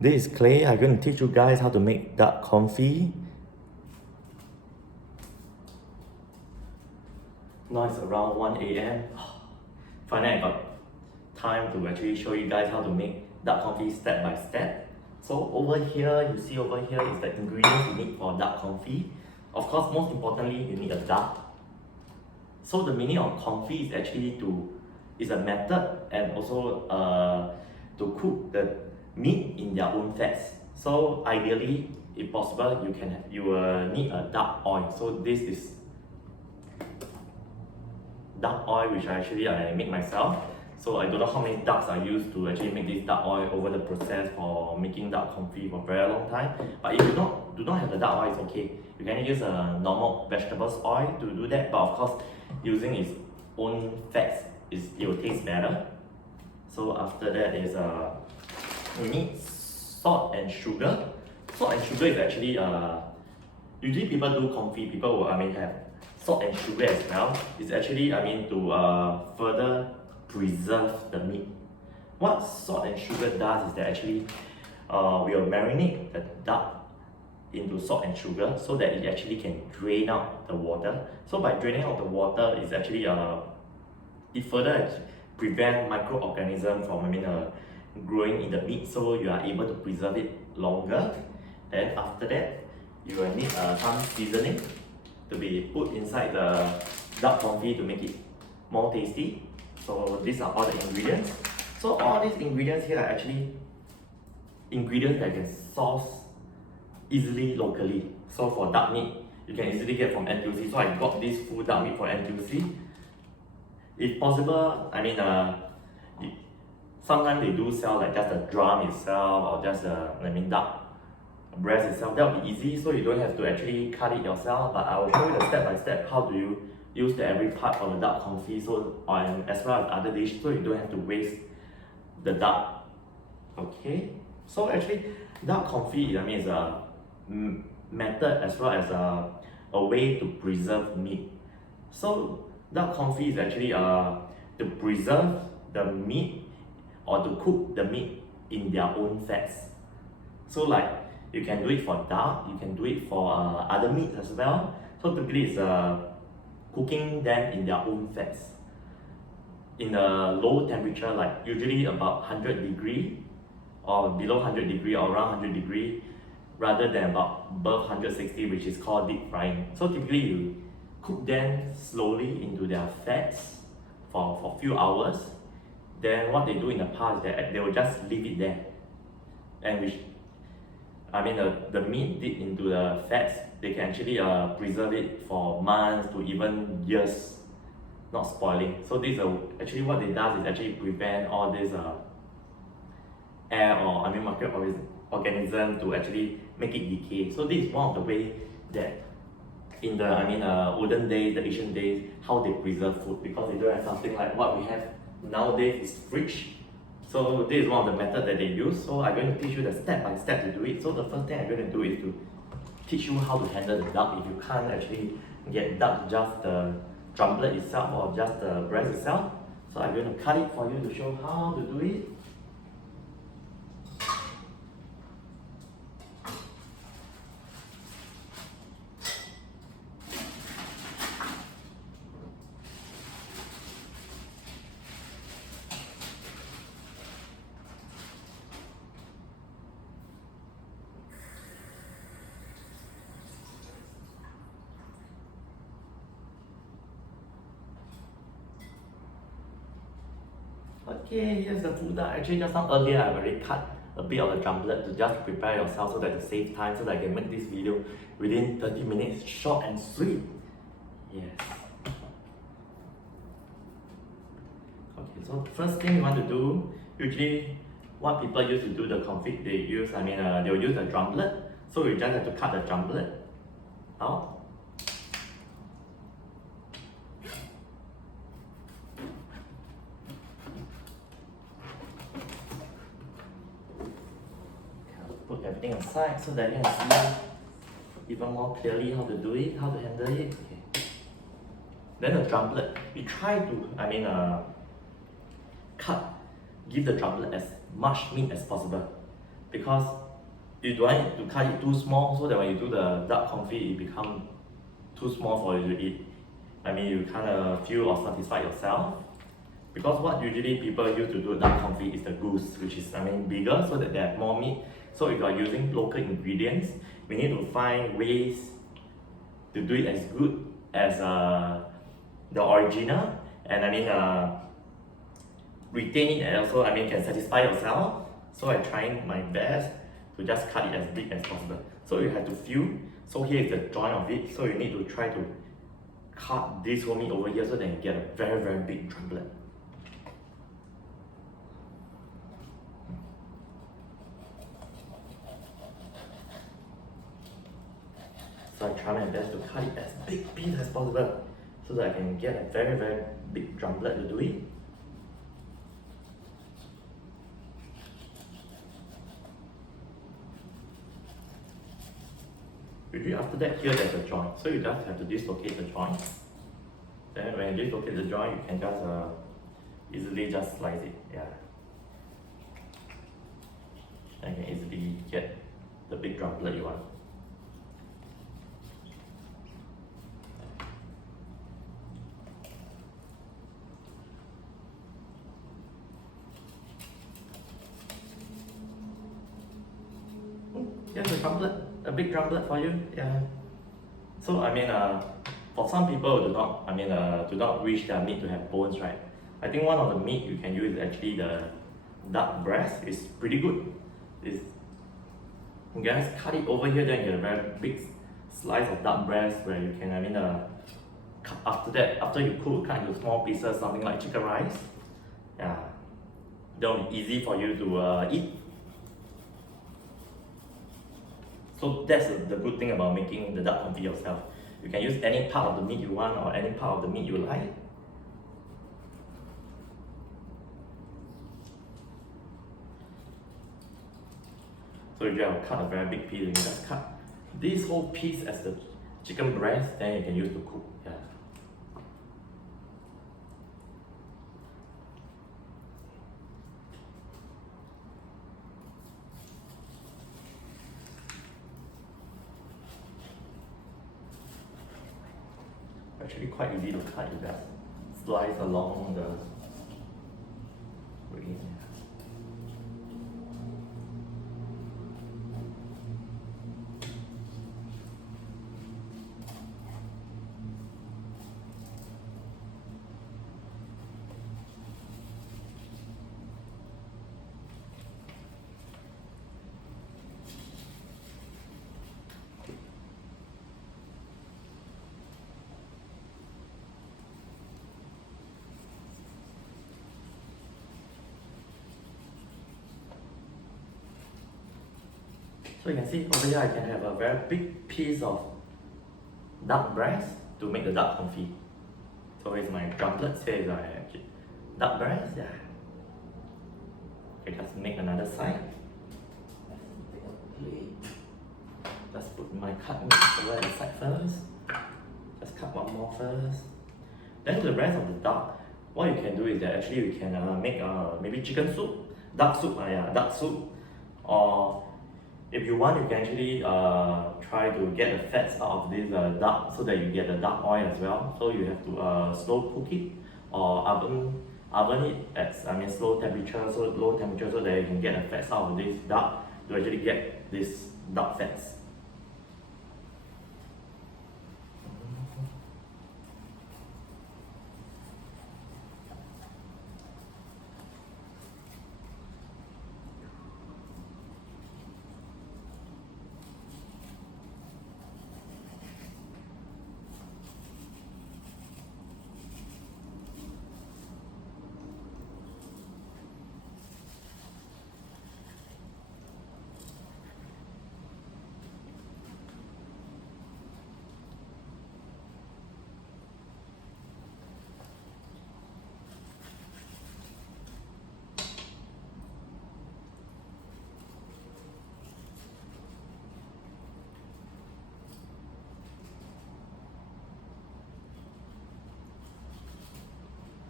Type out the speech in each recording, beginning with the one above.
This is Clay. I'm going to teach you guys how to make duck confit. Now it's around 1 a.m. Finally I got time to actually show you guys how to make duck confit step by step. So over here, you see over here is the ingredients you need for duck confit. Of course, most importantly, you need a duck. So the meaning of confit is actually is a method and also to cook the meat in their own fats. So ideally, if possible, you will need a duck oil. So this is duck oil which I make myself. So I don't know how many ducks I used to actually make this duck oil over the process for making duck confit for a very long time. But if you do not have the duck oil, it's okay. You can use a normal vegetables oil to do that. But of course, using its own fats it will taste better. So after that is we need salt and sugar. Salt and sugar is actually usually people do confit, people will have salt and sugar as well. It's actually to further preserve the meat. What salt and sugar does is that actually we will marinate the duck into salt and sugar so that it actually can drain out the water. So by draining out the water, it's actually it further prevent microorganisms from growing in the meat, so you are able to preserve it longer. Then after that, you will need some seasoning to be put inside the duck confit to make it more tasty. So these are all the ingredients. So all these ingredients here are actually ingredients that you can source easily locally. So for duck meat, you can easily get from NTUC. So I got this full duck meat from NTUC. If possible, sometimes they do sell like just a drum itself or just duck breast itself. That will be easy, so you don't have to actually cut it yourself. But I will show you the step by step how do you use every part of the duck confit, so as well as other dishes, so you don't have to waste the duck. Okay, so actually duck confit is a method as well as a way to preserve meat. So duck confit is actually to preserve the meat or to cook the meat in their own fats. So like you can do it for duck, you can do it for other meats as well. So typically it's cooking them in their own fats in a low temperature, like usually about 100 degree or below 100 degree or around 100 degree, rather than about above 160, which is called deep frying. So typically you cook them slowly into their fats for a few hours. Then what they do in the past is that they will just leave it there, and the meat deep into the fats, they can actually preserve it for months to even years, not spoiling. So this actually what it does is actually prevent all this air or microorganism to actually make it decay. So this is one of the way that in the olden days, the ancient days, how they preserve food, because they don't have something like what we have nowadays is fridge. So this is one of the methods that they use. So I'm going to teach you the step by step to do it. So the first thing I'm going to do is to teach you how to handle the duck. If you can't actually get duck just the drumlet itself or just the breast itself, so I'm going to cut it for you to show how to do it. Okay, here's the full duck. Actually, just now earlier I've already cut a bit of the drumlet to just prepare yourself so that to save time, so that I can make this video within 30 minutes, short and sweet. Yes. Okay, so first thing you want to do, usually what people used to do the confit, they use, they'll use the drumlet. So you just have to cut the drumlet out. Put everything aside so that you can see even more clearly how to do it, how to handle it. Okay. Then the drumlet, we try to give the drumlet as much meat as possible. because you don't want to cut it too small so that when you do the dark confit it becomes too small for you to eat. I mean, you kind of feel or satisfy yourself. Because what usually people use to do dark confit is the goose, which is bigger so that they have more meat. So if you are using local ingredients, we need to find ways to do it as good as the original, and retain it, and also can satisfy yourself. So I'm trying my best to just cut it as big as possible. So you have to feel. So here is the joint of it. So you need to try to cut this whole meat over here so that you get a very, very big drumlet. So I try my best to cut it as big piece as possible so that I can get a very, very big drumlet to do it. Usually after that, here there's a joint. So you just have to dislocate the joint. Then when you dislocate the joint, you can just easily just slice it. Yeah. And you can easily get the big drumlet you want. Here's a drumlet, a big drumlet for you. Yeah. So for some people who do not wish their meat to have bones, right? I think one of the meat you can use is actually the duck breast. It's pretty good. You guys cut it over here, then you get a very big slice of duck breast where you can after you cook, cut into small pieces, something like chicken rice. Yeah, that'll be easy for you to eat. So that's the good thing about making the duck confit yourself. You can use any part of the meat you want or any part of the meat you like. So if you have cut a very big piece, you can just cut this whole piece as the chicken breast, then you can use to cook. Yeah. Actually quite easy to cut. You just slice along the grain. So you can see over here I can have a very big piece of duck breast to make the duck confit. So here's my drumlets, here is my duck breast. Yeah. Okay, just make another side. Just put my cut meat over the side first. Just cut one more first. Then the rest of the duck, what you can do is that actually you can make maybe chicken soup, duck soup, duck soup, or if you want, you can actually try to get the fats out of this duck so that you get the duck oil as well. So you have to slow cook it or oven it at slow temperature, so low temperature, so that you can get the fats out of this duck to actually get this duck fats.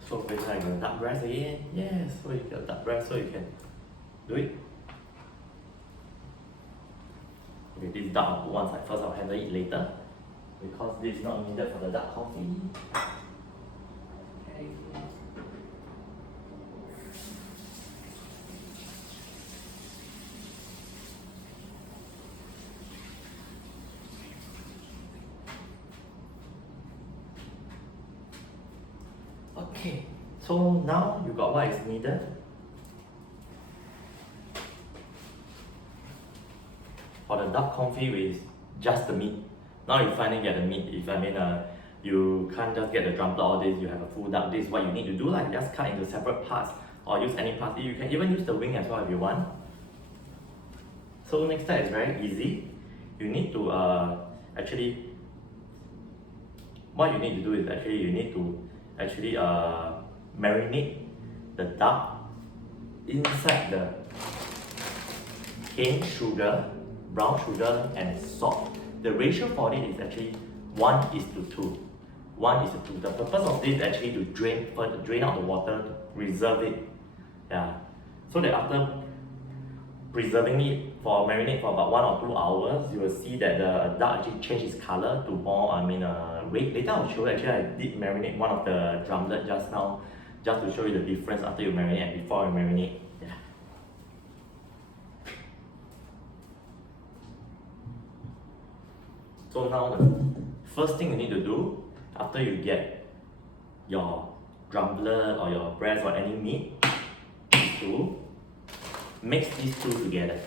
So basically I got duck breast again. Yes, so you got duck breast, so you can do it. Okay, this duck I'll put one side first, I'll handle it later because this is not needed for the duck coffee. Okay. Okay, so now you got what is needed. For the duck confit with just the meat. Now you finally get the meat. If you can't just get the drumlet or this, you have a full duck. This is what you need to do. Like just cut into separate parts or use any parts. You can even use the wing as well if you want. So next step is very easy. You need to what you need to do is you need to marinate the duck inside the cane sugar, brown sugar and salt. The ratio for it is actually 1:2. 1:2. The purpose of this is actually to drain out the water, to preserve it. Yeah. So that after preserving it for marinate for about 1 or 2 hours, you will see that the duck actually change its color to more red. Later I'll show you, actually I did marinate one of the drumlet just now, just to show you the difference after you marinate and before you marinate. Yeah. So now the first thing you need to do after you get your drumlet or your breast or any meat is to mix these two together.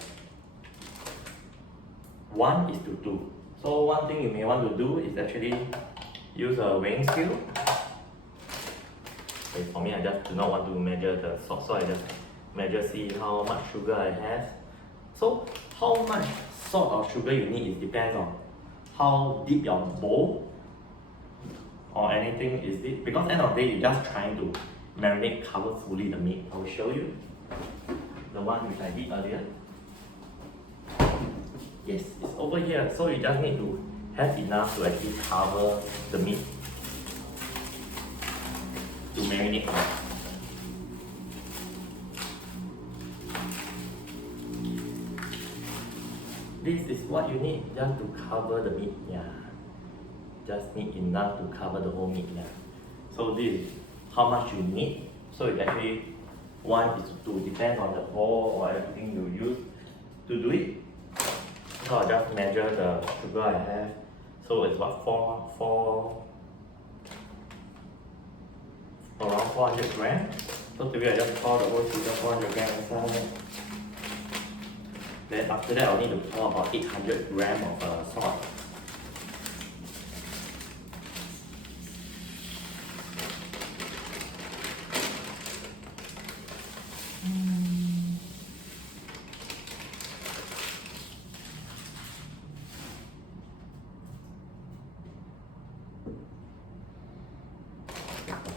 1:2. So one thing you may want to do is actually use a weighing scale. Okay, for me, I just do not want to measure the salt, so I just measure, see how much sugar I have. So how much salt or sugar you need, it depends on how deep your bowl or anything is deep. Because end of the day, you're just trying to marinate, cover fully the meat. I will show you the one which I did earlier. Yes, it's over here. So you just need to have enough to actually cover the meat to marinate. This is what you need just to cover the meat. Yeah, just need enough to cover the whole meat. Yeah. So this is how much you need. So it actually 1:2, depends on the bowl or everything you use to do it. So I'll just measure the sugar I have. So it's about around 400 grams. So today I just pour the whole sugar 400 grams inside. Then after that I'll need to pour about 800 grams of salt.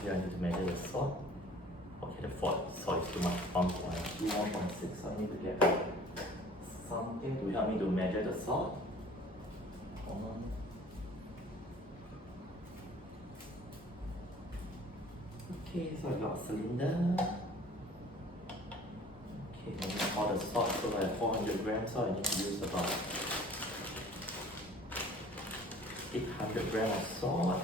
Here I need to measure the salt. Okay, the salt is too much. 1.6. So I need to get something to help me to measure the salt. Okay, so I got a cylinder. Okay, I need all the salt. So I have 400 grams, so I need to use about 800 grams of salt.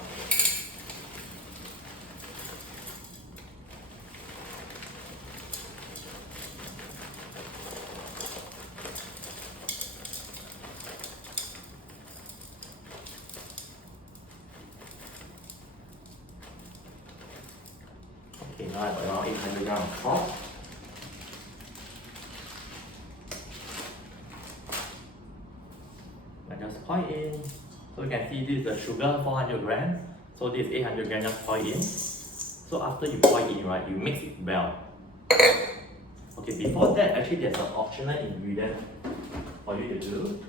Okay, now I have around 800 grams of salt. I just pour it in. So you can see this is the sugar, 400 grams. So this is 800 grams, just pour it in. So after you pour it in, right, you mix it well. Okay, before that, actually there's an optional ingredient for you to do.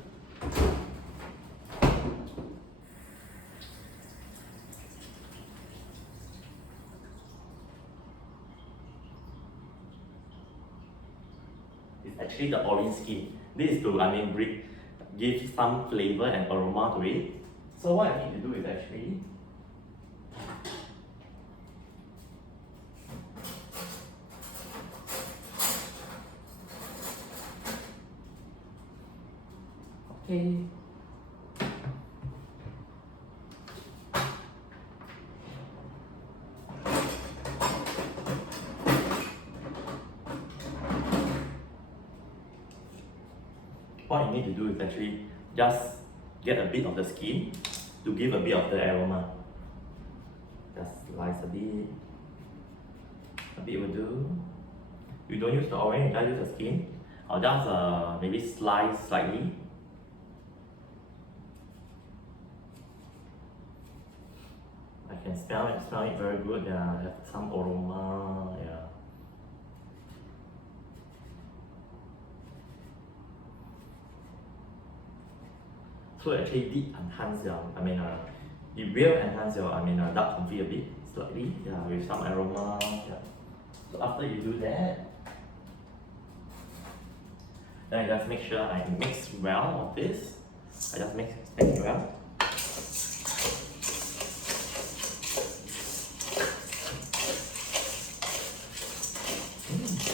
It's actually the orange skin. This is to give some flavor and aroma to it. So what I need to do is actually Okay. What you need to do is actually just get a bit of the skin to give a bit of the aroma. Just slice a bit will do. You don't use the orange, just use the skin. I'll just maybe slice slightly. I can smell it very good. Yeah, have some aroma. Yeah. So actually did enhance your, it will enhance your, dark confit a bit, slightly, yeah, with some aroma, yeah. So after you do that, then I just make sure I mix well of this. I just mix it well.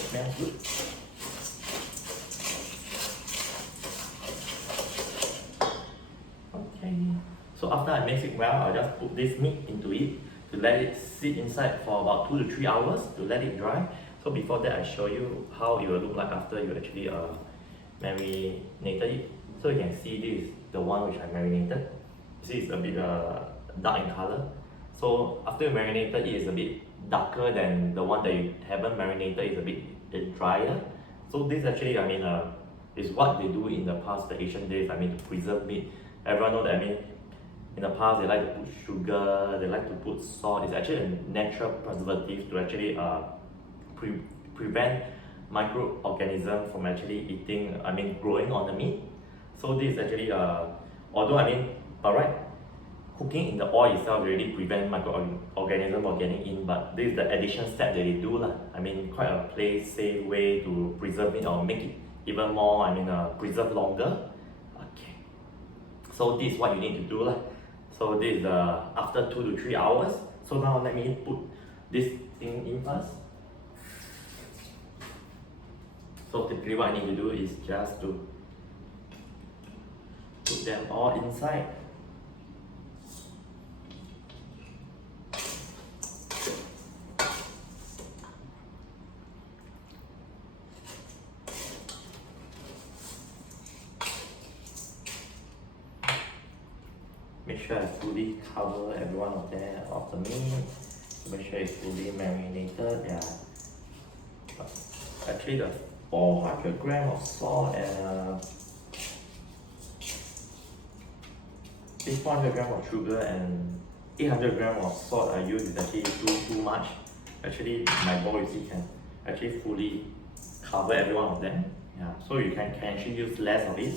Smells good. So after I mix it well, I'll just put this meat into it to let it sit inside for about 2 to 3 hours to let it dry. So before that, I show you how it will look like after you actually marinated it. So you can see this is the one which I marinated. You see it's a bit dark in color. So after you marinated it, is a bit darker than the one that you haven't marinated. It's a bit drier. So this actually, is what they do in the past, the Asian days. To preserve meat. Everyone know that. In the past, they like to put sugar, they like to put salt. It's actually a natural preservative to actually prevent microorganisms from actually eating, growing on the meat. So this is actually, cooking in the oil itself already prevent microorganisms from getting in, but this is the additional step that they do. Quite a safe way to preserve it or make it even more, preserve longer. Okay. So this is what you need to do. So this is after 2 to 3 hours. So now let me put this thing in first. So typically what I need to do is just to put them all inside. Make sure I fully cover every one of them of the meat. Make sure it's fully marinated. Yeah. Actually, the 400 grams of salt and 400 grams of sugar and 800 grams of salt I use is actually too much. Actually, my bowl you see can actually fully cover every one of them. Yeah. So you can actually use less of it.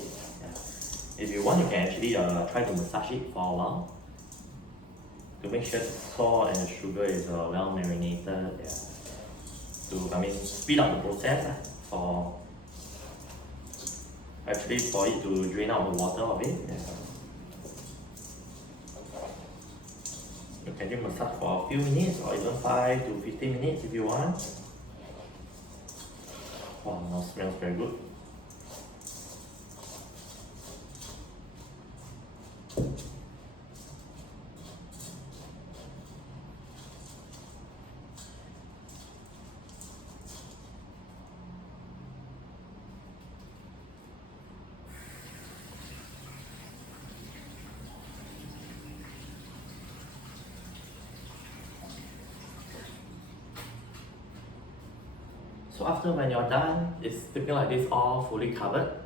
If you want, you can actually try to massage it for a while to make sure the salt and the sugar is well marinated. Yeah. To speed up the process for it to drain out the water of it. Yeah. You can just massage for a few minutes or even 5 to 15 minutes if you want. Wow, now smells very good. So after when you're done, it's typically like this, all fully covered.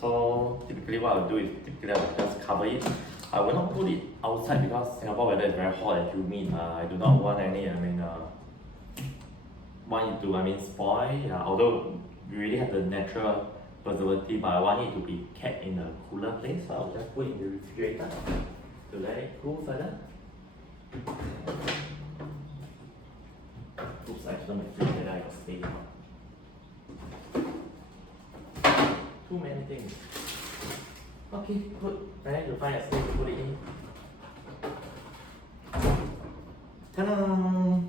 So typically what I'll do is I'll just cover it. I will not put it outside because Singapore weather is very hot and humid. I do not want any want it to spoil. Although we really have the natural preservative, but I want it to be kept in a cooler place. So I'll just put it in the refrigerator to let it cool further. Oops, I don't make sure that I got space. Too many things. Okay, good. I need to find a space to put it in. Ta-da!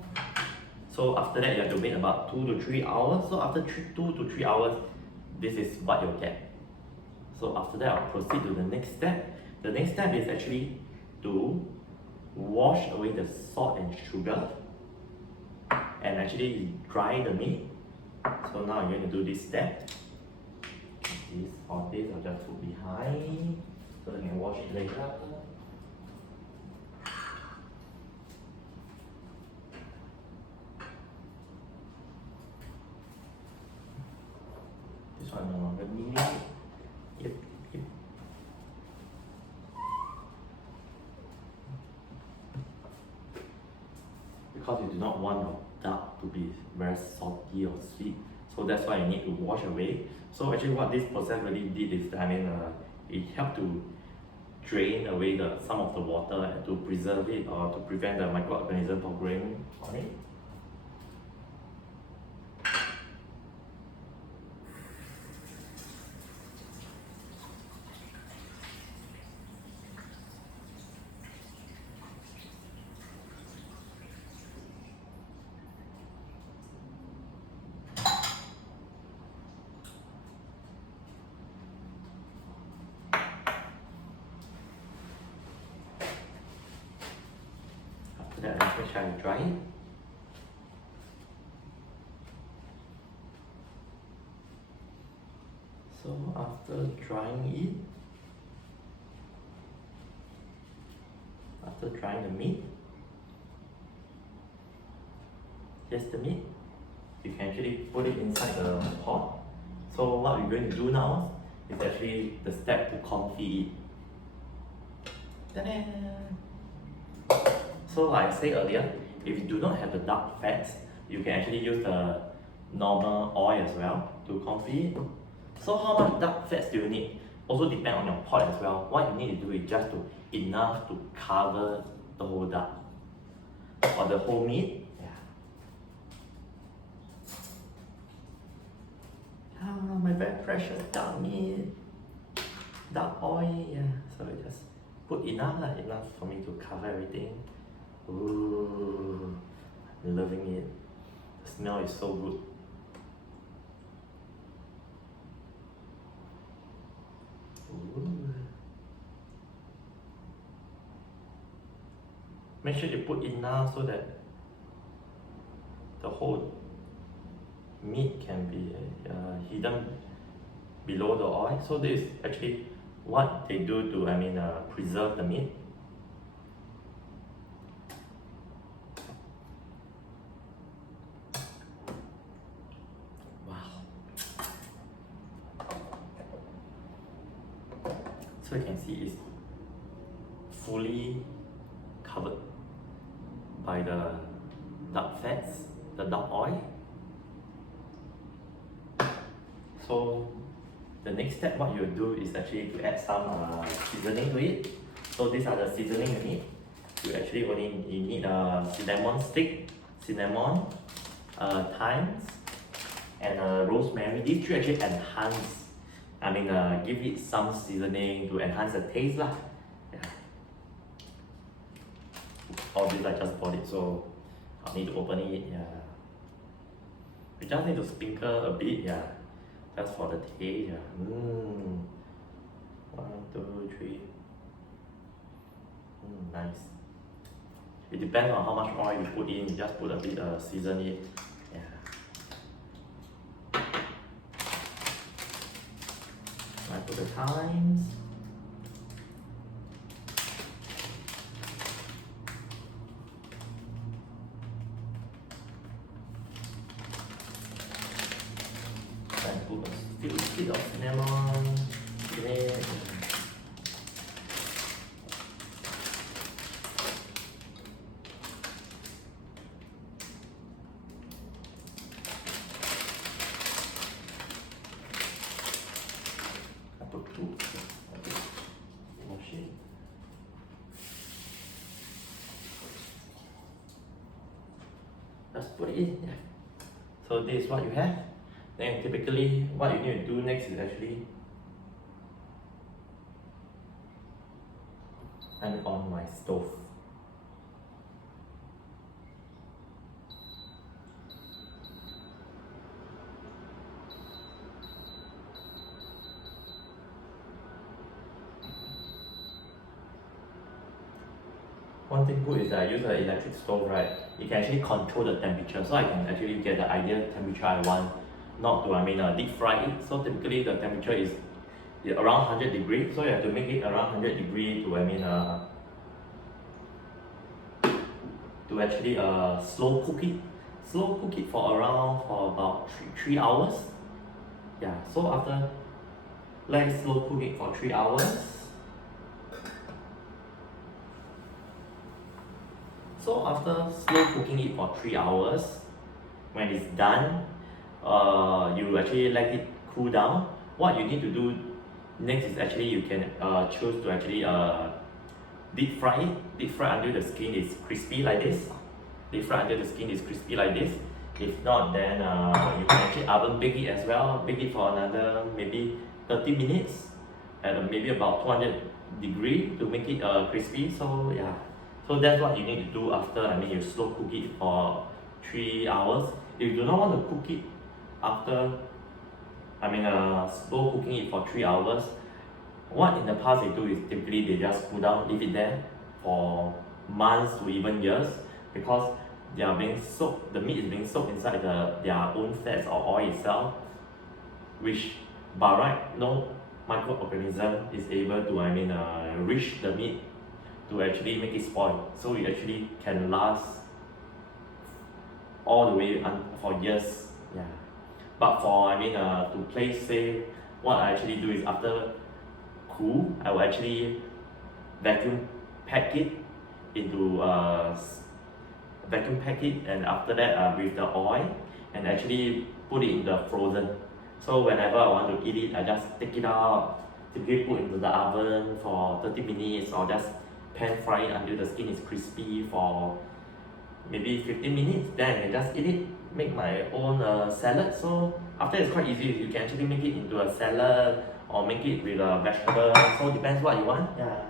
So after that, you have to wait about 2 to 3 hours. So after 2 to 3 hours, this is what you'll get. So after that, I'll proceed to the next step. The next step is actually to wash away the salt and sugar and actually dry the meat. So now I'm going to do this step. All this I'll just put behind so I can wash it later. This one no longer needed. Yep. Because you do not want your duck to be very salty or sweet, so that's why you need to wash away. So actually what this process really did is, it helped to drain away some of the water and to preserve it or to prevent the microorganism from growing on it. Then I make sure I dry it. So after drying the meat, here's the meat. You can actually put it inside the pot. So what we're going to do now is actually the step to confit it. Ta-da! So like I said earlier, if you do not have the duck fats, you can actually use the normal oil as well to confit. So how much duck fats do you need? Also depend on your pot as well. What you need to do is just enough to cover the whole duck or the whole meat. My very precious duck meat, duck oil. So I just put enough for me to cover everything. Ooh, I'm loving it. The smell is so good. Ooh. Make sure you put enough so that the whole meat can be hidden below the oil. So this is actually what they do to preserve the meat. So you can see it's fully covered by the duck fats, the duck oil. So the next step, what you do is actually to add some seasoning to it. So these are the seasoning you need. You need a cinnamon stick, cinnamon, thyme, and rosemary. These three actually enhance. Give it some seasoning to enhance the taste lah. All this I just bought it, so I need to open it. We just need to sprinkle a bit. Just for the taste. 1, 2, 3. Nice. It depends on how much oil you put in. You just put a bit, season it. I put the thyme. Then put a few bit of cinnamon in it. Just put it in. So this is what you have. Then typically what you need to do next is actually turn on my stove. one thing good is that I use an electric stove, right? You can actually control the temperature, so I can actually get the ideal temperature I want, not to deep fry it. So typically the temperature is around 100 degrees, so you have to make it around 100 degrees to actually slow cook it. Slow cook it for about 3 hours. Yeah, so after let's slow cook it for 3 hours. So after slow cooking it for 3 hours, when it's done, you actually let it cool down. What you need to do next is actually you can choose to actually deep fry it. Deep fry until the skin is crispy like this. Deep fry until the skin is crispy like this. If not, then you can actually oven bake it as well. Bake it for another maybe 30 minutes at maybe about 200 degrees to make it crispy. So yeah, so that's what you need to do after you slow cook it for 3 hours. If you do not want to cook it after slow cooking it for 3 hours, what in the past they do is typically they just cool down, leave it there for months to even years, because they are being soaked, the meat is being soaked inside their own fats or oil itself, which by right no microorganism is able to reach the meat to actually make it spoil. So it actually can last all the way for years. Yeah. But for to play safe, what I actually do is after cool, I will actually vacuum pack it into and after that with the oil, and actually put it in the frozen. So whenever I want to eat it, I just take it out, typically put into the oven for 30 minutes, or just pan fry it until the skin is crispy for maybe 15 minutes. Then I can just eat it, make my own salad. So after, it's quite easy. You can actually make it into a salad or make it with a vegetable. So depends what you want. Yeah,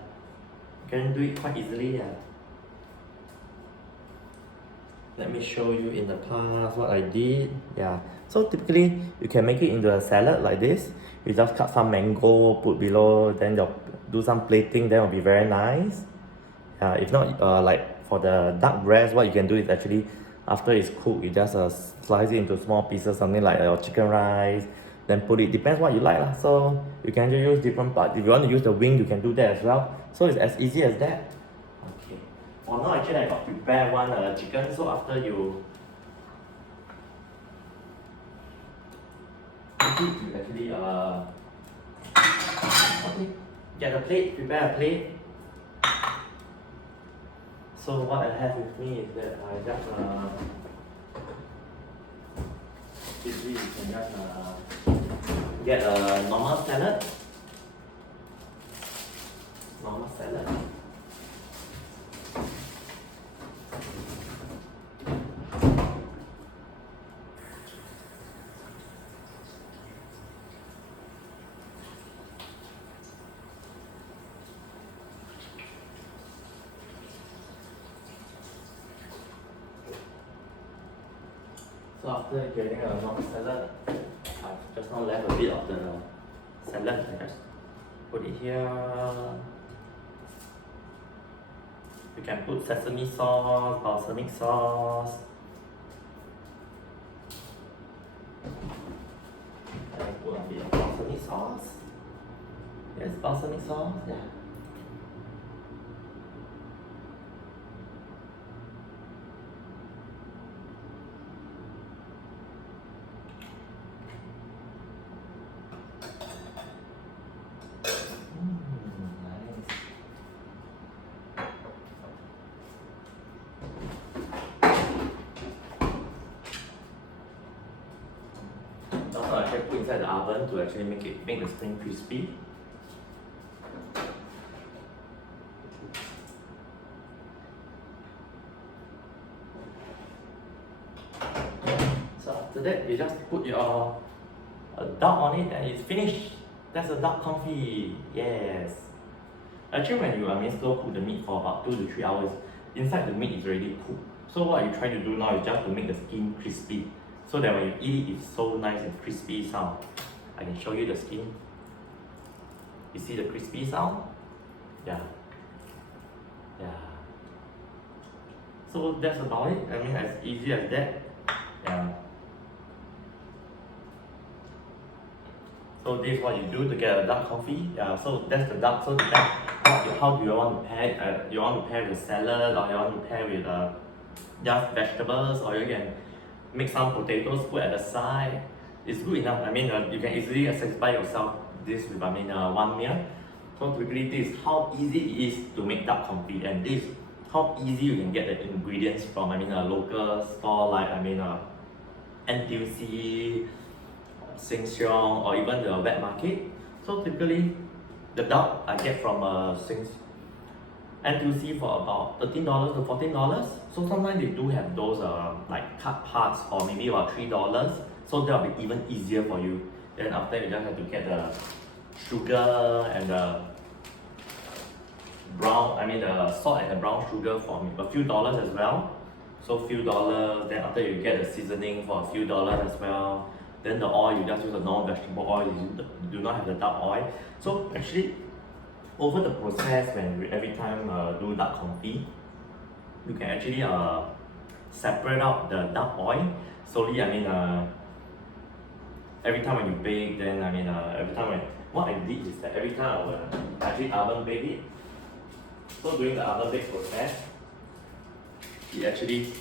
you can do it quite easily. Yeah. Let me show you in the past what I did. Yeah, so typically you can make it into a salad like this. You just cut some mango, put below, then you do some plating, then will be very nice. If not, like for the duck breast, what you can do is actually after it's cooked, you just slice it into small pieces, something like your chicken rice, then put it, depends what you like lah. So you can use different parts. If you want to use the wing, you can do that as well. So it's as easy as that. Okay. For now, actually I got prepared one chicken. So after you actually okay, get a plate, prepare a plate. So what I have with me is that I just easily you can just get a normal salad. So after getting a normal salad, I've just now left a bit of the salad. I just put it here. You can put sesame sauce, balsamic sauce. And put a bit of balsamic sauce. Yes, balsamic sauce. Yeah. Also, I put inside the oven to actually make the skin crispy. So after that, you just put your duck on it and it's finished. That's a duck confit. Yes. Actually, when you slow cook the meat for about 2 to 3 hours, inside the meat is already cooked. So what you try to do now is just to make the skin crispy, so that when you eat it, it's so nice and crispy sound. I can show you the skin. You see the crispy sound? Yeah. So that's about it. I mean, as easy as that. Yeah. So this is what you do to get a dark coffee. Yeah. So that's the dark. So depends how do you want to pair it? You want to pair with salad, or you want to pair with just vegetables, or you can make some potatoes, put at the side. It's good enough. I mean, you can easily satisfy yourself this with one meal. So typically this is how easy it is to make dark coffee, and this how easy you can get the ingredients from a local store like NTUC, Sheng Siong, or even the wet market. So typically the dark I get from NTUC for about $13 to $14. So sometimes they do have those like cut parts for maybe about $3. So that'll be even easier for you. Then after you just have to get the sugar and the the salt and the brown sugar for a few dollars as well. So few dollars. Then after you get the seasoning for a few dollars as well. Then the oil, you just use a normal vegetable oil. You do not have the dark oil. So actually, over the process, when we every time do dark coffee, you can actually separate out the dark oil slowly. Every time when you bake, then every time what I did is that every time I will actually oven bake it. So during the oven bake process, it actually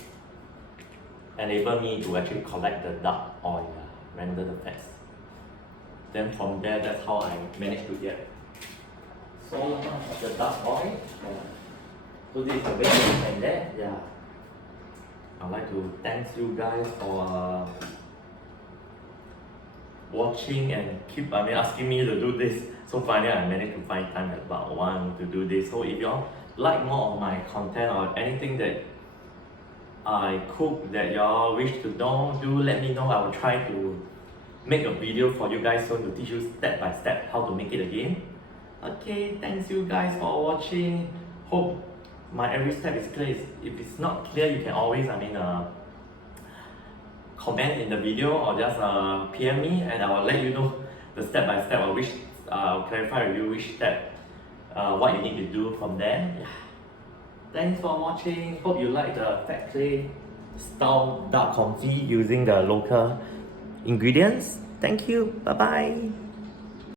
enabled me to actually collect the dark oil, render the fats. Then from there, that's how I managed to get so much of the dark oil. So this is the way you find that. Yeah. I'd like to thank you guys for watching and keep asking me to do this. So finally I managed to find time at about 1 to do this. So if y'all like more of my content or anything that I cook that y'all wish to know, do let me know. I will try to make a video for you guys soon to teach you step by step how to make it again. Okay, thanks you guys for watching. Hope my every step is clear. If it's not clear, you can always comment in the video or just PM me, and I will let you know the step by step, or I'll clarify with you which step, what you need to do from there. Yeah. Thanks for watching. Hope you like the factory style dark coffee using the local ingredients. Thank you. Bye bye.